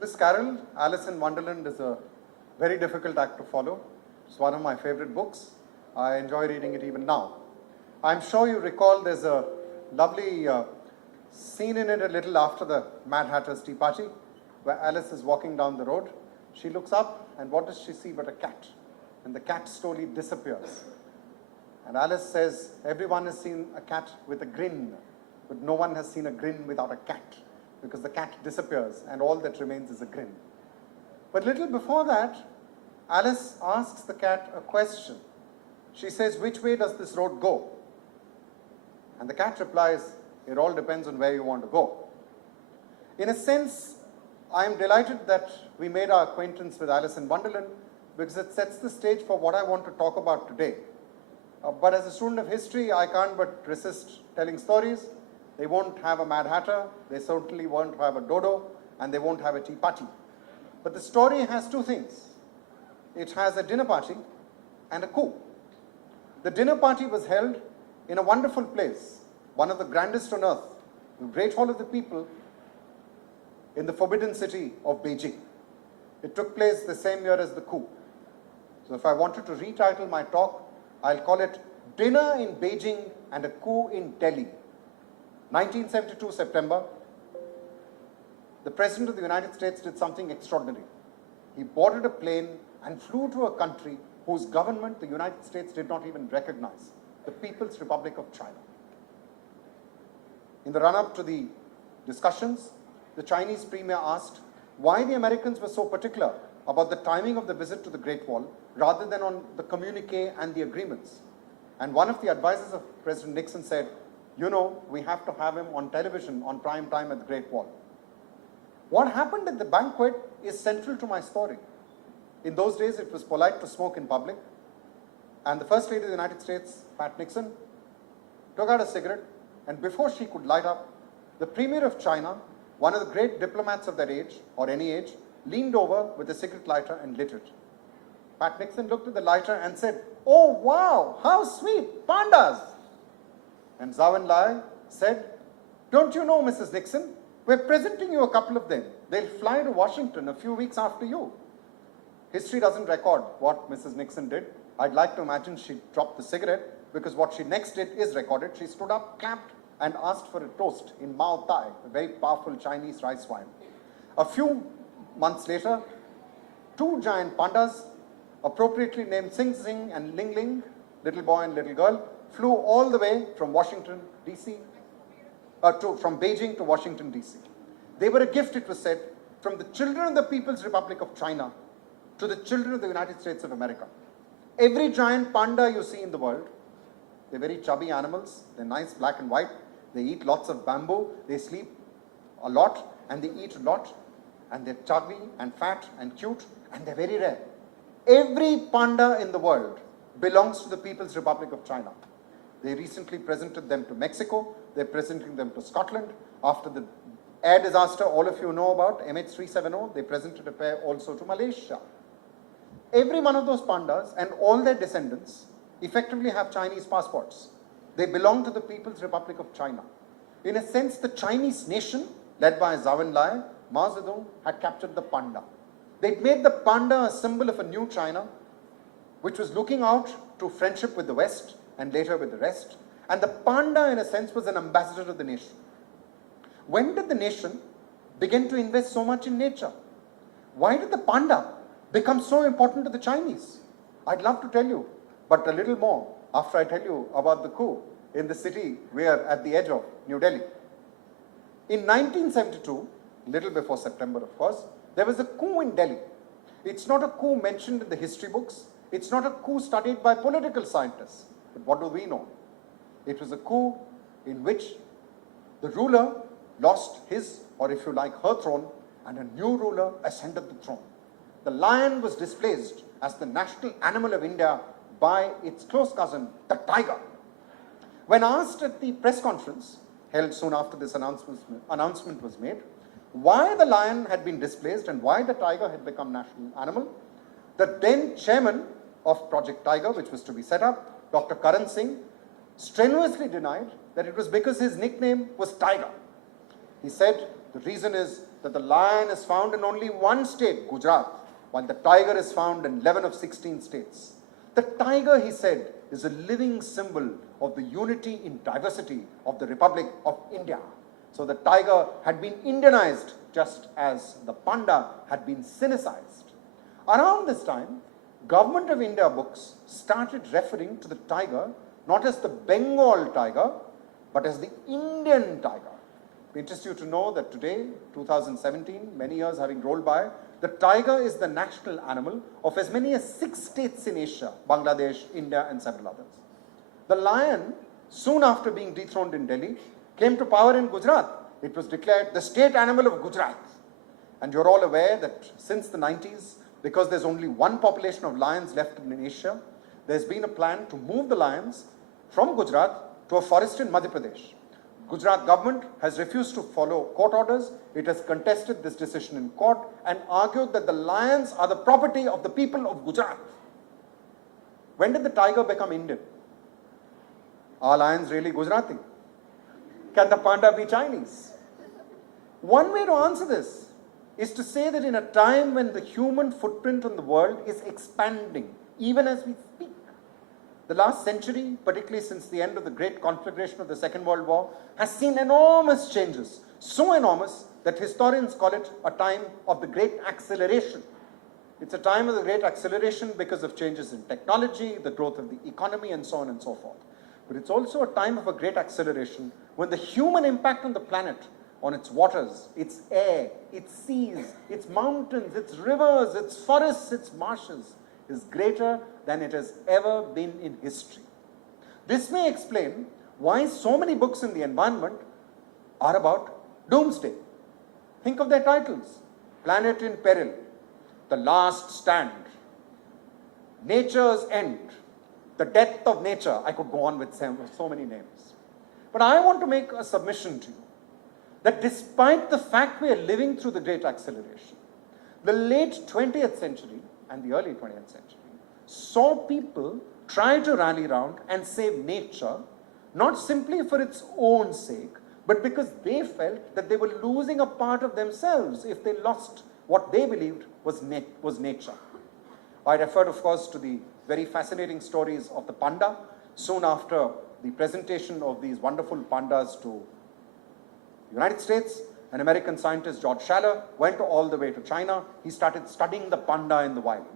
This carol, Alice in Wonderland, is a very difficult act to follow. It's one of my favorite books. I enjoy reading it even now. I'm sure you recall there's a lovely scene in it a little after the Mad Hatter's tea party, where Alice is walking down the road. She looks up, and what does she see but a cat? And the cat slowly disappears. And Alice says, everyone has seen a cat with a grin, but no one has seen a grin without a cat, because the cat disappears and all that remains is a grin. But little before that, Alice asks the cat a question. She says, which way does this road go? And the cat replies, it all depends on where you want to go. In a sense, I am delighted that we made our acquaintance with Alice in Wonderland, because it sets the stage for what I want to talk about today. But as a student of history, I can't but resist telling stories. They won't have a Mad Hatter, they certainly won't have a dodo, and they won't have a tea party. But the story has two things. It has a dinner party and a coup. The dinner party was held in a wonderful place, one of the grandest on earth, the Great Hall of the People in the forbidden city of Beijing. It took place the same year as the coup. So if I wanted to retitle my talk, I'll call it Dinner in Beijing and a Coup in Delhi. 1972 September, the President of the United States did something extraordinary. He boarded a plane and flew to a country whose government the United States did not even recognize, the People's Republic of China. In the run-up to the discussions, the Chinese premier asked why the Americans were so particular about the timing of the visit to the Great Wall rather than on the communique and the agreements. And one of the advisors of President Nixon said, you know, we have to have him on television on prime time at the Great Wall. What happened at the banquet is central to my story. In those days, it was polite to smoke in public. And the First Lady of the United States, Pat Nixon, took out a cigarette, and before she could light up, the Premier of China, one of the great diplomats of that age, or any age, leaned over with a cigarette lighter and lit it. Pat Nixon looked at the lighter and said, oh wow, how sweet, pandas! And Zhou Enlai said, don't you know, Mrs. Nixon, we're presenting you a couple of them. They'll fly to Washington a few weeks after you. History doesn't record what Mrs. Nixon did. I'd like to imagine she dropped the cigarette, because what she next did is recorded. She stood up, clapped, and asked for a toast in Mao Tai, a very powerful Chinese rice wine. A few months later, two giant pandas, appropriately named Sing Sing and Ling Ling, little boy and little girl, flew all the way from Washington, D.C., from Beijing to Washington, D.C. They were a gift, it was said, from the children of the People's Republic of China to the children of the United States of America. Every giant panda you see in the world, they're very chubby animals, they're nice black and white, they eat lots of bamboo, they sleep a lot, and they eat a lot, and they're chubby and fat and cute, and they're very rare. Every panda in the world belongs to the People's Republic of China. They recently presented them to Mexico. They're presenting them to Scotland. After the air disaster all of you know about, MH370, they presented a pair also to Malaysia. Every one of those pandas and all their descendants effectively have Chinese passports. They belong to the People's Republic of China. In a sense, the Chinese nation, led by Zhou Enlai, Mao Zedong, had captured the panda. They'd made the panda a symbol of a new China, which was looking out to friendship with the West and later with the rest. And the panda, in a sense, was an ambassador of the nation. When did the nation begin to invest so much in nature? Why did the panda become so important to the Chinese? I'd love to tell you, but a little more after I tell you about the coup in the city we are at the edge of, New Delhi. In 1972, little before September, of course, there was a coup in Delhi. It's not a coup mentioned in the history books. It's not a coup studied by political scientists. But what do we know? It was a coup in which the ruler lost his, or if you like, her throne, and a new ruler ascended the throne. The lion was displaced as the national animal of India by its close cousin, the tiger. When asked at the press conference, held soon after this announcement was made, why the lion had been displaced and why the tiger had become national animal, the then chairman of Project Tiger, which was to be set up, Dr. Karan Singh, strenuously denied that it was because his nickname was Tiger. He said the reason is that the lion is found in only one state, Gujarat, while the tiger is found in 11 of 16 states. The tiger, he said, is a living symbol of the unity in diversity of the Republic of India. So the tiger had been Indianized just as the panda had been Sinicized. Around this time, Government of India books started referring to the tiger not as the Bengal tiger, but as the Indian tiger. It interests you to know that today, 2017, many years having rolled by, the tiger is the national animal of as many as 6 states in Asia, Bangladesh, India, and several others. The lion, soon after being dethroned in Delhi, came to power in Gujarat. It was declared the state animal of Gujarat. And you're all aware that since the 90s, because there's only one population of lions left in Asia, there's been a plan to move the lions from Gujarat to a forest in Madhya Pradesh. Gujarat government has refused to follow court orders. It has contested this decision in court and argued that the lions are the property of the people of Gujarat. When did the tiger become Indian? Are lions really Gujarati? Can the panda be Chinese? One way to answer this is to say that in a time when the human footprint on the world is expanding, even as we speak, the last century, particularly since the end of the great conflagration of the Second World War, has seen enormous changes, so enormous that historians call it a time of the great acceleration. It's a time of the great acceleration because of changes in technology, the growth of the economy, and so on and so forth. But it's also a time of a great acceleration when the human impact on the planet, on its waters, its air, its seas, its mountains, its rivers, its forests, its marshes, is greater than it has ever been in history. This may explain why so many books in the environment are about doomsday. Think of their titles: Planet in Peril, The Last Stand, Nature's End, The Death of Nature. I could go on with so many names. But I want to make a submission to you that despite the fact we are living through the great acceleration, the late 20th century and the early 20th century saw people try to rally round and save nature, not simply for its own sake, but because they felt that they were losing a part of themselves if they lost what they believed was nature. I referred, of course, to the very fascinating stories of the panda. Soon after the presentation of these wonderful pandas to the United States, an American scientist, George Schaller, went all the way to China. He started studying the panda in the wild.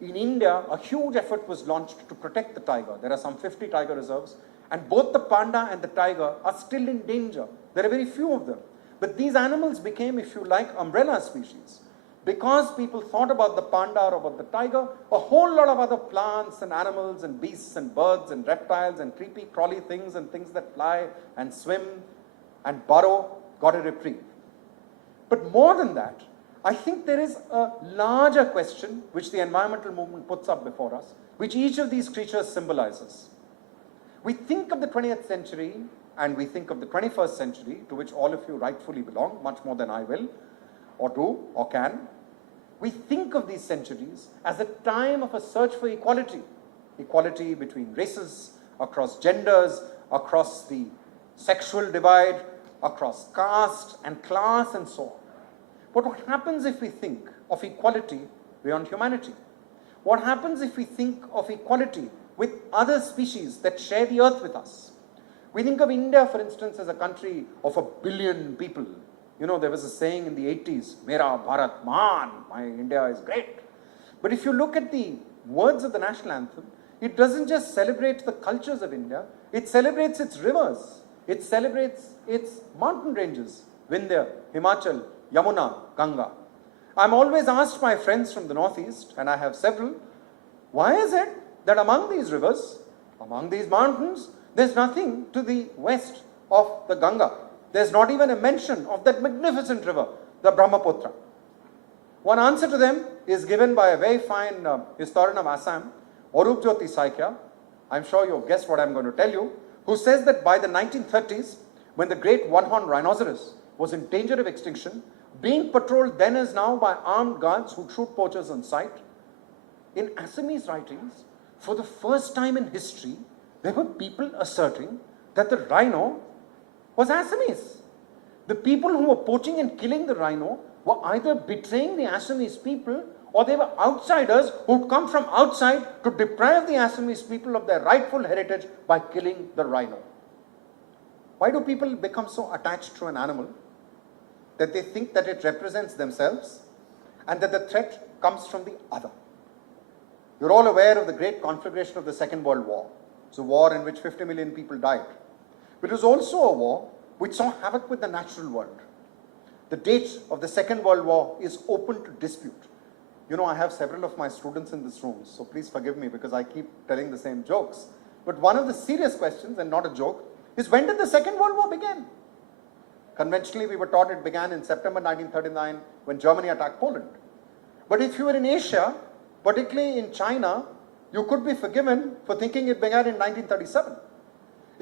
In India, a huge effort was launched to protect the tiger. There are some 50 tiger reserves, and both the panda and the tiger are still in danger. There are very few of them. But these animals became, if you like, umbrella species. Because people thought about the panda or about the tiger, a whole lot of other plants and animals and beasts and birds and reptiles and creepy crawly things and things that fly and swim and burrow got a reprieve. But more than that, I think there is a larger question which the environmental movement puts up before us, which each of these creatures symbolizes. We think of the 20th century and we think of the 21st century, to which all of you rightfully belong, much more than I will, or do, or can. We think of these centuries as a time of a search for equality. Equality between races, across genders, across the sexual divide, across caste and class and so on. But what happens if we think of equality beyond humanity? What happens if we think of equality with other species that share the earth with us? We think of India, for instance, as a country of 1 billion people. You know, there was a saying in the 80s, Mera Bharat Mahan, my India is great. But if you look at the words of the national anthem, it doesn't just celebrate the cultures of India, it celebrates its rivers, it celebrates its mountain ranges, Vindhya, Himachal, Yamuna, Ganga. I'm always asked by friends from the northeast, and I have several, why is it that among these rivers, among these mountains, there's nothing to the west of the Ganga? There's not even a mention of that magnificent river, the Brahmaputra. One answer to them is given by a very fine historian of Assam, Orup Jyoti Saikia. I'm sure you've guessed what I'm going to tell you, who says that by the 1930s, when the great one-horned rhinoceros was in danger of extinction, being patrolled then as now by armed guards who shoot poachers on sight, in Assamese writings, for the first time in history, there were people asserting that the rhino was Assamese. The people who were poaching and killing the rhino were either betraying the Assamese people, or they were outsiders who'd come from outside to deprive the Assamese people of their rightful heritage by killing the rhino. Why do people become so attached to an animal that they think that it represents themselves and that the threat comes from the other? You're all aware of the great conflagration of the Second World War. It's a war in which 50 million people died. But it was also a war which saw havoc with the natural world. The date of the Second World War is open to dispute. You know, I have several of my students in this room, so please forgive me because I keep telling the same jokes. But one of the serious questions, and not a joke, is when did the Second World War begin? Conventionally, we were taught it began in September 1939 when Germany attacked Poland. But if you were in Asia, particularly in China, you could be forgiven for thinking it began in 1937.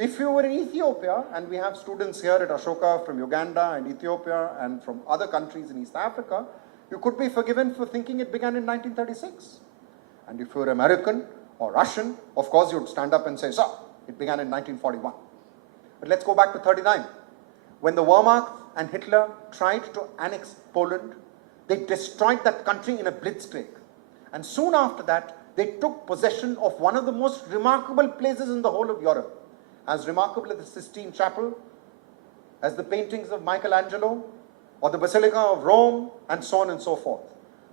If you were in Ethiopia, and we have students here at Ashoka from Uganda and Ethiopia and from other countries in East Africa, you could be forgiven for thinking it began in 1936. And if you were American or Russian, of course you'd stand up and say, sir, it began in 1941. But let's go back to 39. When the Wehrmacht and Hitler tried to annex Poland, they destroyed that country in a blitzkrieg. And soon after that, they took possession of one of the most remarkable places in the whole of Europe. As remarkable as the Sistine Chapel, as the paintings of Michelangelo, or the Basilica of Rome, and so on and so forth.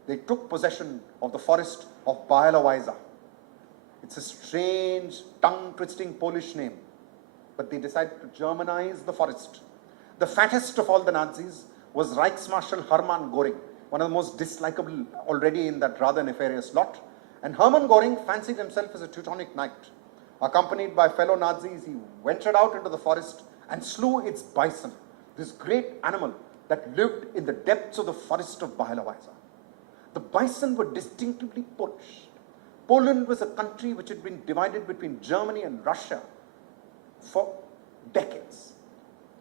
They took possession of the forest of Białowieża. It's a strange, tongue-twisting Polish name, but they decided to Germanize the forest. The fattest of all the Nazis was Reichsmarschall Hermann Göring, one of the most dislikable already in that rather nefarious lot. And Hermann Göring fancied himself as a Teutonic knight. Accompanied by fellow Nazis, he ventured out into the forest and slew its bison, this great animal that lived in the depths of the forest of Białowieża. The bison were distinctively Polish. Poland was a country which had been divided between Germany and Russia for decades.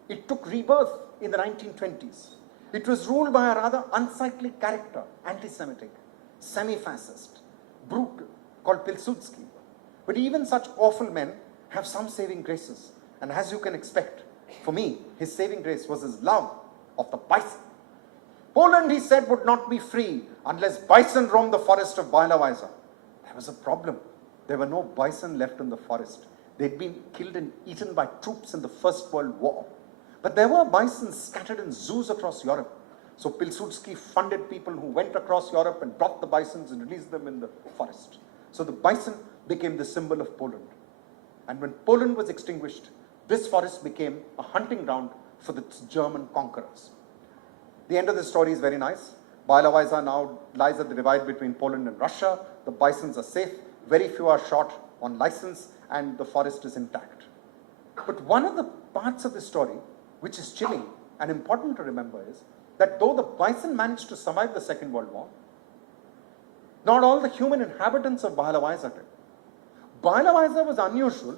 It took rebirth in the 1920s. It was ruled by a rather unsightly character, anti-Semitic, semi-fascist, brutal, called Pilsudski. But even such awful men have some saving graces. And as you can expect, for me, his saving grace was his love of the bison. Poland, he said, would not be free unless bison roamed the forest of Białowieża. There was a problem. There were no bison left in the forest. They'd been killed and eaten by troops in the First World War. But there were bison scattered in zoos across Europe. So Pilsudski funded people who went across Europe and brought the bisons and released them in the forest. So the bison became the symbol of Poland. And when Poland was extinguished, this forest became a hunting ground for the German conquerors. The end of the story is very nice. Białowieża now lies at the divide between Poland and Russia. The bisons are safe. Very few are shot on license, and the forest is intact. But one of the parts of the story which is chilling and important to remember is that though the bison managed to survive the Second World War, not all the human inhabitants of Białowieża did. Białowieża was unusual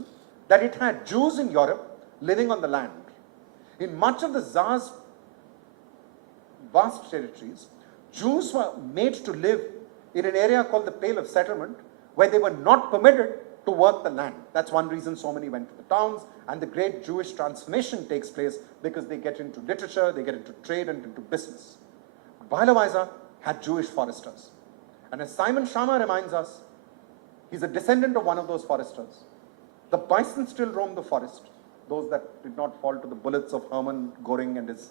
that it had Jews in Europe living on the land. In much of the Tsar's vast territories, Jews were made to live in an area called the Pale of Settlement, where they were not permitted to work the land. That's one reason so many went to the towns, and the great Jewish transformation takes place because they get into literature, they get into trade and into business. Białowieża had Jewish foresters. And as Simon Schama reminds us, he's a descendant of one of those foresters. The bison still roam the forest, those that did not fall to the bullets of Hermann Göring and his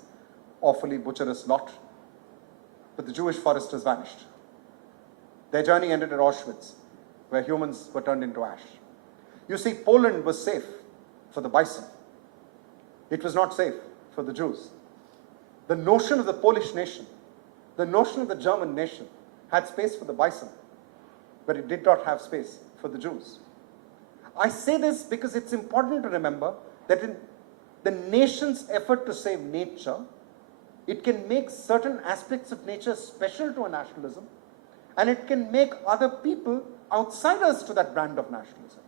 awfully butcherous lot. But the Jewish foresters vanished. Their journey ended at Auschwitz, where humans were turned into ash. You see, Poland was safe for the bison. It was not safe for the Jews. The notion of the Polish nation, the notion of the German nation, had space for the bison, but it did not have space for the Jews. I say this because it's important to remember that in the nation's effort to save nature, it can make certain aspects of nature special to a nationalism, and it can make other people outsiders to that brand of nationalism.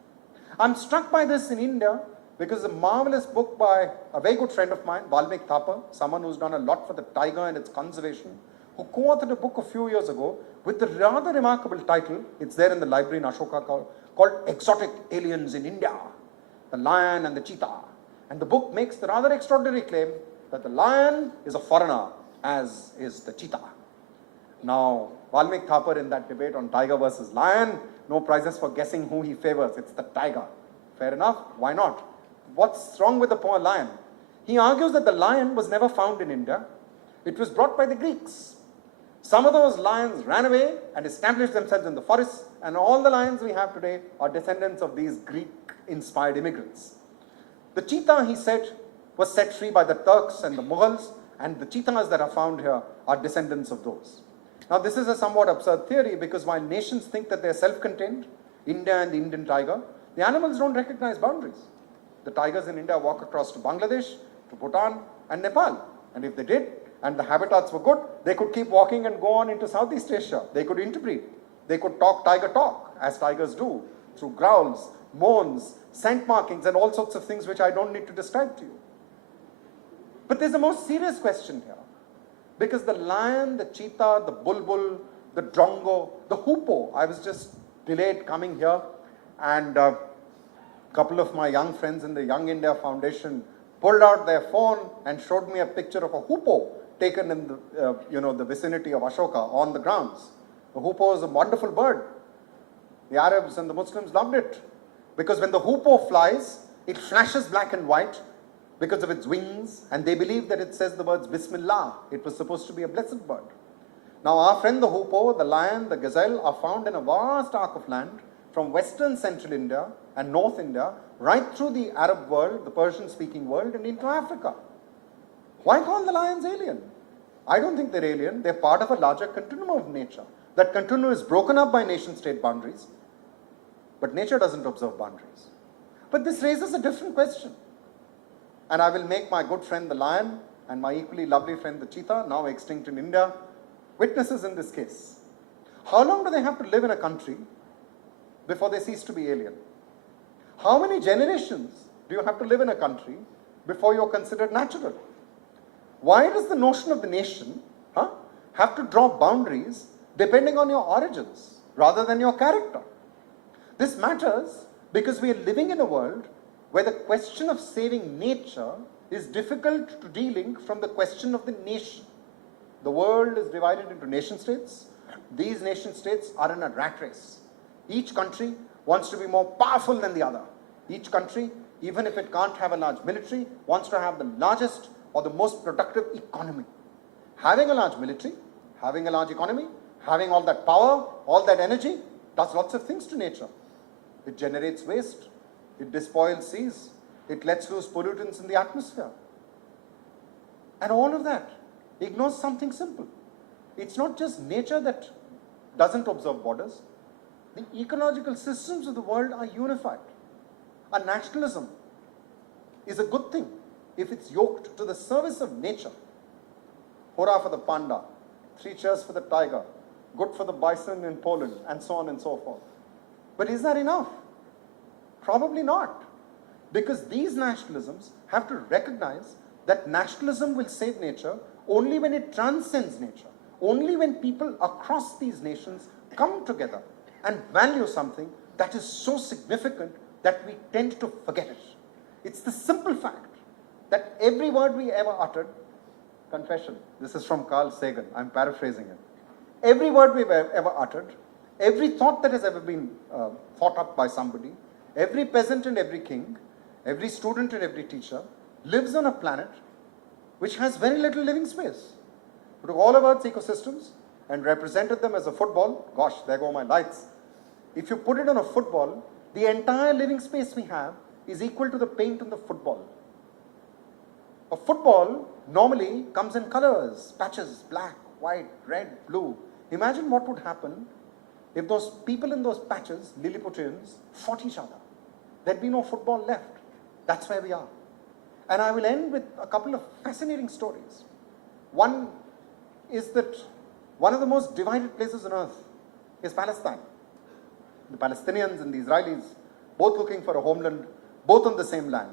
I'm struck by this in India because a marvelous book by a very good friend of mine, Valmik Thapar, someone who's done a lot for the tiger and its conservation, who co-authored a book a few years ago with the rather remarkable title, it's there in the library in Ashoka, called Exotic Aliens in India, the Lion and the Cheetah. And the book makes the rather extraordinary claim that the lion is a foreigner, as is the cheetah. Now, Valmik Thapar in that debate on tiger versus lion, no prizes for guessing who he favors. It's the tiger. Fair enough. Why not? What's wrong with the poor lion? He argues that the lion was never found in India. It was brought by the Greeks. Some of those lions ran away and established themselves in the forests, and all the lions we have today are descendants of these Greek-inspired immigrants. The cheetah, he said, was set free by the Turks and the Mughals, and the cheetahs that are found here are descendants of those. Now, this is a somewhat absurd theory because while nations think that they're self-contained, India and the Indian tiger, the animals don't recognize boundaries. The tigers in India walk across to Bangladesh, to Bhutan, and Nepal. And if they did, and the habitats were good, they could keep walking and go on into Southeast Asia. They could interbreed. They could talk tiger talk, as tigers do, through growls, moans, scent markings, and all sorts of things which I don't need to describe to you. But there's a more serious question here. Because the lion, the cheetah, the bulbul, the drongo, the hoopoe, I was just delayed coming here, and a couple of my young friends in the Young India Foundation pulled out their phone and showed me a picture of a hoopoe taken in the, the vicinity of Ashoka on the grounds. The hoopoe is a wonderful bird. The Arabs and the Muslims loved it because when the hoopoe flies, it flashes black and white because of its wings, and they believe that it says the words Bismillah. It was supposed to be a blessed bird. Now our friend the hoopoe, the lion, the gazelle are found in a vast arc of land from western central India and north India, right through the Arab world, the Persian-speaking world, and into Africa. Why call the lions alien? I don't think they're alien. They're part of a larger continuum of nature. That continuum is broken up by nation-state boundaries, but nature doesn't observe boundaries. But this raises a different question. And I will make my good friend the lion and my equally lovely friend the cheetah, now extinct in India, witnesses in this case. How long do they have to live in a country before they cease to be alien? How many generations do you have to live in a country before you're considered natural? Why does the notion of the nation have to draw boundaries depending on your origins rather than your character? This matters because we are living in a world where the question of saving nature is difficult to de-link from the question of the nation. The world is divided into nation states. These nation states are in a rat race. Each country wants to be more powerful than the other. Each country, even if it can't have a large military, wants to have the largest or the most productive economy. Having a large military, having a large economy, having all that power, all that energy, does lots of things to nature. It generates waste. It despoils seas. It lets loose pollutants in the atmosphere. And all of that ignores something simple. It's not just nature that doesn't observe borders. The ecological systems of the world are unified. A nationalism is a good thing if it's yoked to the service of nature. Hurrah for the panda, 3 cheers for the tiger, good for the bison in Poland, and so on and so forth. But is that enough? Probably not. Because these nationalisms have to recognize that nationalism will save nature only when it transcends nature. Only when people across these nations come together and value something that is so significant that we tend to forget it. It's the simple fact that every word we ever uttered, confession, this is from Carl Sagan, I'm paraphrasing it. Every word we've ever uttered, every thought that has ever been thought up by somebody, every peasant and every king, every student and every teacher lives on a planet which has very little living space. We took all of Earth's ecosystems and represented them as a football. Gosh, there go my lights. If you put it on a football, the entire living space we have is equal to the paint on the football. A football normally comes in colors, patches, black, white, red, blue. Imagine what would happen if those people in those patches, Lilliputians, fought each other. There'd be no football left. That's where we are. And I will end with a couple of fascinating stories. One is that one of the most divided places on earth is Palestine. The Palestinians and the Israelis, both looking for a homeland, both on the same land.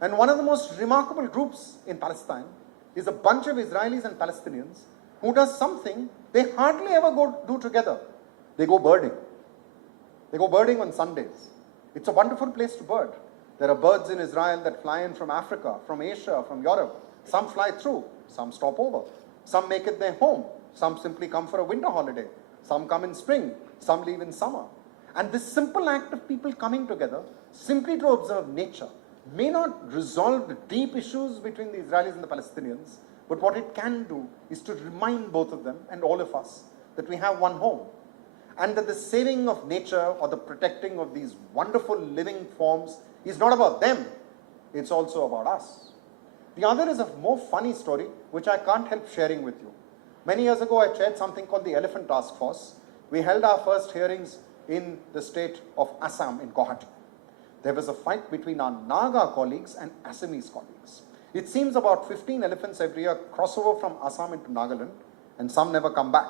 And one of the most remarkable groups in Palestine is a bunch of Israelis and Palestinians who does something they hardly ever do together. They go birding. They go birding on Sundays. It's a wonderful place to bird. There are birds in Israel that fly in from Africa, from Asia, from Europe. Some fly through, some stop over, some make it their home, some simply come for a winter holiday, some come in spring, some leave in summer. And this simple act of people coming together simply to observe nature may not resolve the deep issues between the Israelis and the Palestinians, but what it can do is to remind both of them and all of us that we have one home, and that the saving of nature or the protecting of these wonderful living forms is not about them, it's also about us. The other is a more funny story, which I can't help sharing with you. Many years ago, I chaired something called the Elephant Task Force. We held our first hearings in the state of Assam in Guwahati. There was a fight between our Naga colleagues and Assamese colleagues. It seems about 15 elephants every year cross over from Assam into Nagaland, and some never come back.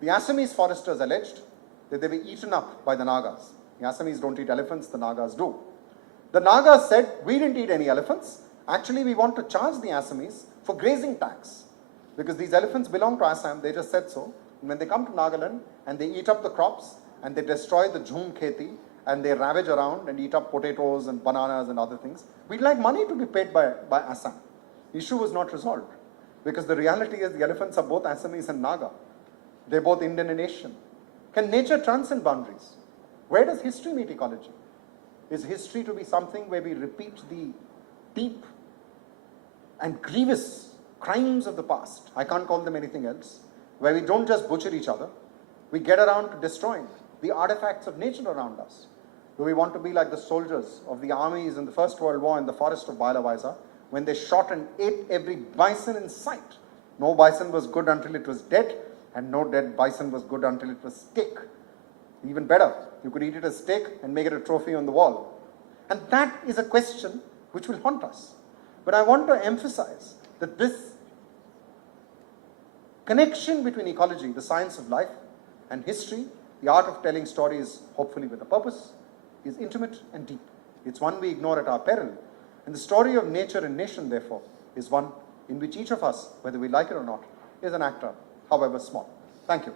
The Assamese foresters alleged that they were eaten up by the Nagas. The Assamese don't eat elephants, the Nagas do. The Nagas said, we didn't eat any elephants. Actually, we want to charge the Assamese for grazing tax, because these elephants belong to Assam, they just said so. And when they come to Nagaland and they eat up the crops and they destroy the jhum kheti and they ravage around and eat up potatoes and bananas and other things, we'd like money to be paid by Assam. The issue was not resolved, because the reality is the elephants are both Assamese and Naga. They're both Indian and Asian. Can nature transcend boundaries? Where does history meet ecology? Is history to be something where we repeat the deep and grievous crimes of the past? I can't call them anything else. Where we don't just butcher each other, we get around to destroying the artifacts of nature around us. Do we want to be like the soldiers of the armies in the First World War in the forest of Bailawaiza, when they shot and ate every bison in sight? No bison was good until it was dead, and no dead bison was good until it was steak. Even better, you could eat it as steak and make it a trophy on the wall. And that is a question which will haunt us. But I want to emphasize that this connection between ecology, the science of life, and history, the art of telling stories, hopefully with a purpose, is intimate and deep. It's one we ignore at our peril. And the story of nature and nation, therefore, is one in which each of us, whether we like it or not, is an actor, however small. Thank you.